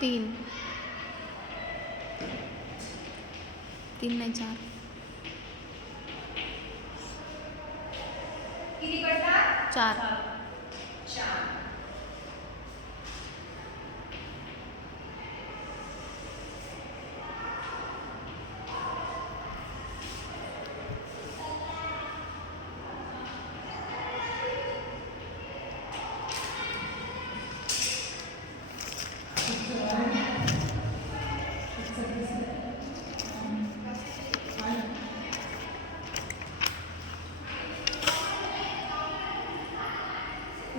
तीन, तीन नाही चार. किती पडतात? चार. चार.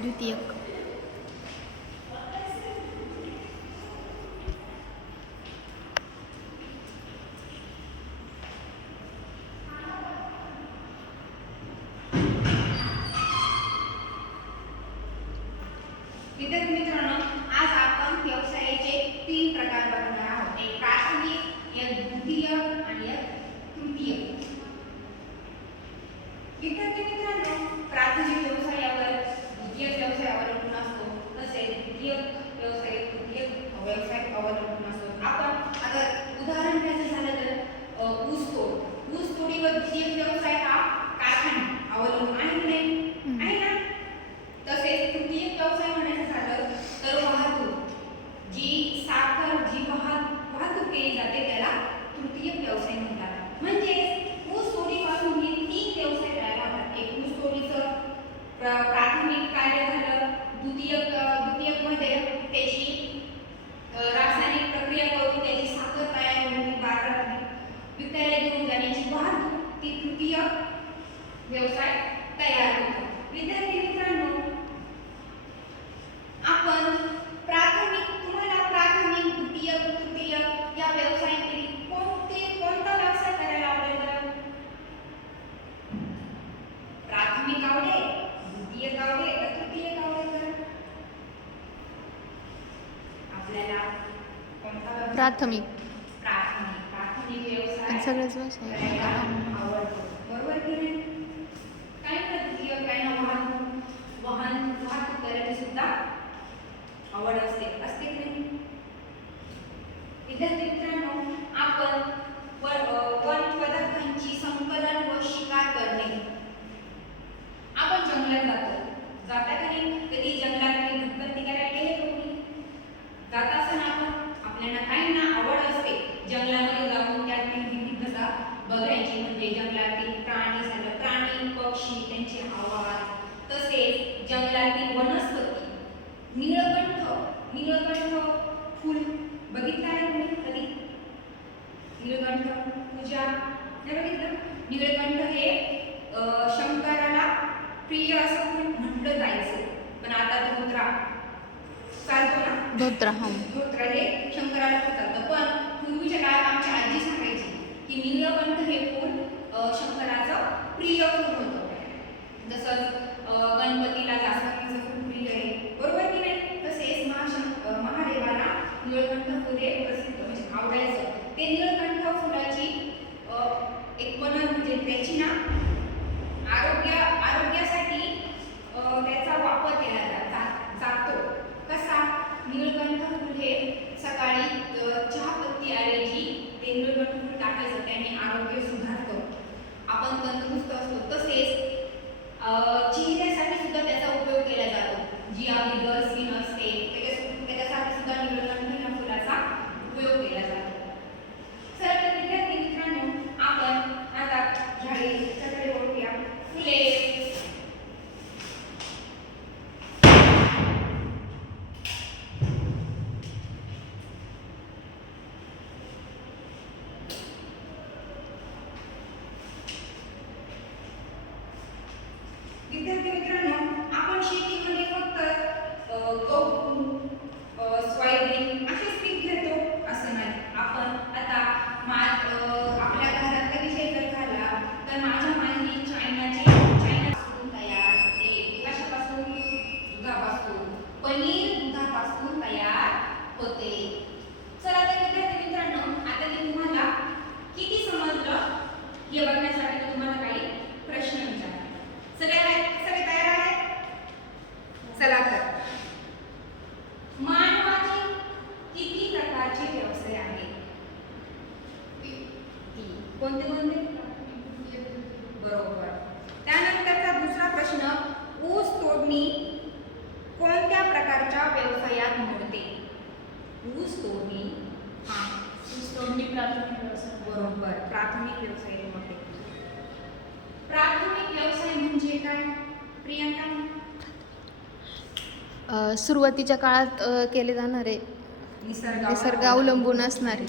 द्वितीयक. विद्यार्थी मित्रांनो, आज आपण व्यवसायाचे 3 प्रकार बघणार आहोत. एक प्राथमिक, एक द्वितीय आणि एक तृतीय. विद्यार्थी मित्रांनो, प्राथमिक व्यवसायावर द्वितीय व्यवसाय अवलंबून असतो, तसेच द्वितीय व्यवसाय तृतीय व्यवसाय अवलंबून असतो. आपण आता उदाहरण घ्यायचं झालं तर ऊस तोडीवर द्वितीय व्यवसाय हा कारखाना अवलंबून आहे की नाही? आहे ना? तसेच तृतीय व्यवसाय म्हणायचं झालं तर वाहतूक, जी वाहतूक केली जाते त्याला तृतीय व्यवसाय म्हणतात. म्हणजे ऊस तोडीपासून हे 3 व्यवसाय तयार होतात. एक ऊस तोडीचं प्राथमिक कार्य झालं, द्वितीयक मध्ये त्याची रासायनिक प्रक्रिया करून त्याची साखर तयार होऊन बाजारात विकायला घेऊन जाण्याची वाहतूक, ती तृतीय व्यवसाय तयार होतो. विद्यार्थी मित्रांनो, आपण तुम्हाला प्राथमिक, द्वितीय, तृतीय या व्यवसायांपैकी कोणता व्यवसाय करायला आवडेल बरं? प्राथमिक आवडेल, द्वितीय आवडेल का तृतीय आवडेल? आपल्याला कोणता व्यवसाय? प्राथमिक. प्राथमिक व्यवसाय सगळेच व्यवसाय आवडतो, बरोबर की नाही? काय तृतीय, काय वाहतूक करायची सुद्धा आवड असते की नाही? विद्यार्थी मित्रांनो, आपण वन पदार्थांची संकलन व शिकार करणे. आपण जंगलात जाता का नाही? कधी जंगलात भटकंती करायला गेले का कोणी? जात असताना आपल्याला काही ना आवड असते जंगलामध्ये जाऊन त्यातील विविधता बघायची. म्हणजे जंगलातील प्राणी पक्षी, त्यांचे आवाज, तसेच जंगलातील वनस्पती. नीलकंठ फुल बघितलं आहे तुम्ही कधी? नीलकंठ पूजा हे बघितलं? नीलकंठ हे शंकराला प्रिय असं म्हटलं जायचं, पण आता धोत्रा चालतो ना? धोत्रा हे शंकराला चालतं. पण पूर्वीच्या काळात आमची आजी सांगायची की नीलकंठ हे फूल शंकराचं प्रिय फूल होतं. जसं गणपतीला जास्वंदीचं फूल प्रिय आहे, बरोबर की नाही? तसेच महादेवाला नीलकंठ फूल हे प्रसिद्ध म्हणजे आवडायचं. ते नीलकंठ फुलाची एक म्हणजे त्याची ना आरोग्यासाठी त्याचा वापर केला जातो. कसा? नीलकंठ फूल हे सकाळी चहापत्ती ऐवजी ते नीलकंठ फूल टाकायचं, त्याने आरोग्य सुधारतं, आपण तंदुरुस्त असतो. तसेच चेहऱ्यासाठी सुद्धा त्याचा उपयोग केला जातो. जी आपली गर्ल स्किन असते त्याच्यासाठी सुद्धा नीलकंठ या फुलाचा उपयोग केला जातो. चला तर विद्यार्थी मित्रांनो, आपण आता झाडाकडे वळूया. फुले. विद्यार्थी मित्रांनो, आपण शेतीमध्ये फक्त गहू, सोयाबीन असेच पीक घेतो असं नाही. आपण आता आपल्या घरातला विषय जर झाला तर माझ्या माहिती चायनापासून तयार होते. कशापासून? दुधापासून. पनीर दुधापासून तयार होते. चला तर विद्यार्थी मित्रांनो, आता मी तुम्हाला किती समजलं हे बघण्यासाठी मी तुम्हाला काही प्रश्न विचारते. सगळे तयार आहेत? चला तर. मानवाची किती दोन्ही प्राथमिक व्यवसाय. बरोबर, प्राथमिक व्यवसाय मोठे. प्राथमिक व्यवसाय म्हणजे काय प्रियांका? सुरुवातीच्या काळात केले जाणारे निसर्ग अवलंबून असणारे